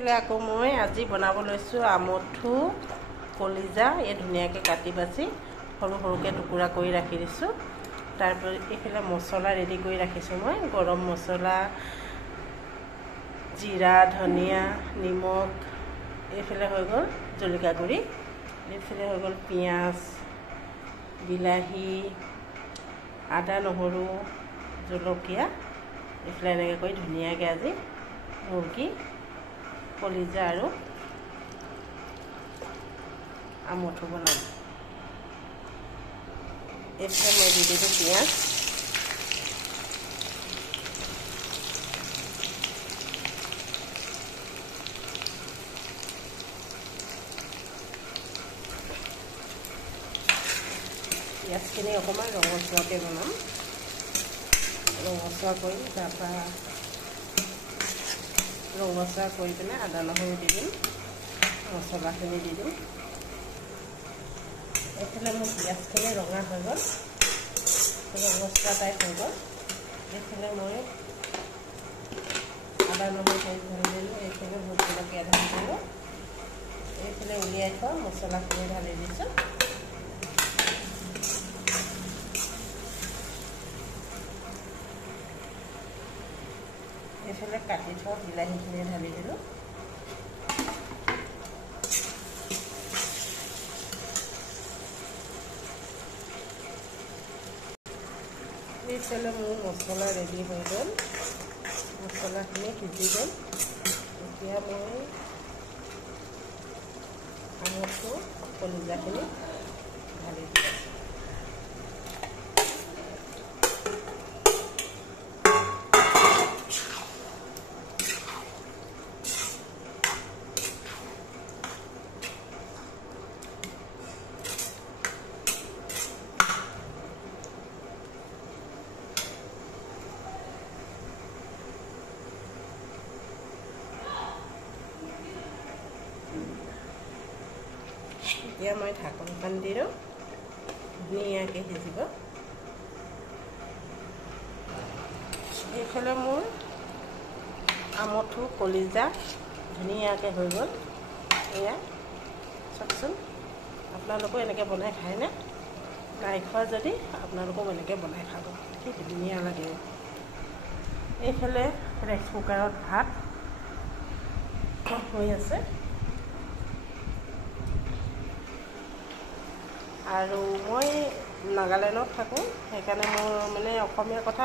এইফালে আকৌ মই আজি বনাব লৈছোঁ আমঠু কলিজা। এই ধুনীয়াকৈ কাটি বাছি সৰু সৰুকৈ টুকুৰা কৰি ৰাখি দিছোঁ। তাৰপৰা এইফালে মছলা ৰেডি কৰি ৰাখিছোঁ মই। গৰম মছলা, জিৰা, ধনিয়া, নিমখ। এইফালে হৈ গ'ল জলকীয়া গুড়ি। এইফালে হৈ গ'ল পিঁয়াজ, বিলাহী, আদা, নহৰু, জলকীয়া। এইফালে এনেকৈ কৰি ধুনীয়াকৈ আজি মুৰ্গী কলিজা আৰু আমঠু বনাম। এইফালে মই দি দিলোঁ পিঁয়াজ। পিঁয়াজখিনি অকণমান ৰঙচুৱাকৈ বনাম। ৰঙচুৱা কৰি তাৰপৰা ৰঙচুৱা কৰি পিনে আদা নহৰু দি দিম, মছলাখিনি দি দিম। এইফালে মোৰ পিঁয়াজখিনি ৰঙা হৈ গ'ল, ৰঙচুৱা টাইপ হৈ গ'ল। এইফালে মই আদা নহৰু কৰি ঢালি দিলোঁ। এইফালে ভোট জলকীয়া ঢালি দিলোঁ। এইফালে উলিয়াই থোৱা মছলাখিনি ঢালি দিছোঁ। এইফালে কাটি থোৱা বিলাহীখিনি ঢালি দিলোঁ। এইফালে মোৰ মছলা ৰেডি হৈ গ'ল, মছলাখিনি সিজি গ'ল। এতিয়া মই আমঠু কলিজাখিনি ঢালি দিছোঁ। এতিয়া মই ঢাকনখন দি দিওঁ, ধুনীয়াকৈ সিজিব। এইফালে মোৰ আমঠু কলিজা ধুনীয়াকৈ হৈ গ'ল। এয়া চাওকচোন, আপোনালোকেও এনেকৈ বনাই খায়নে? নাই খোৱা যদি আপোনালোকেও এনেকৈ বনাই খাব, কি ধুনীয়া লাগে। এইফালে ৰাইচ কুকাৰত ভাত হৈ আছে। আৰু মই নাগালেণ্ডত থাকোঁ, সেইকাৰণে মোৰ মানে অসমীয়া কথা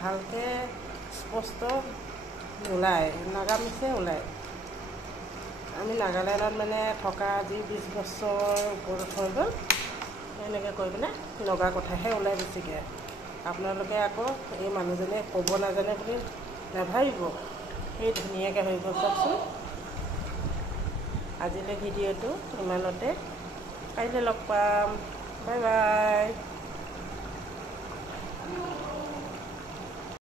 ভালকৈ স্পষ্ট নোলায়, নাগামিজে ওলায়। আমি নাগালেণ্ডত মানে থকা আজি 20 বছৰ ওপৰত হৈ গ'ল। এনেকৈ কৈ পিনে নগা কথাহে ওলাই বেছিকৈ। আপোনালোকে আকৌ এই মানুহজনে ক'ব নাজানে বুলি নাভাবিব। সেই ধুনীয়াকৈ হৈ গ'ল চাওকচোন। আজিলৈ ভিডিঅ'টো ইমানতে, কাইলৈ লগ পাম। Bye bye.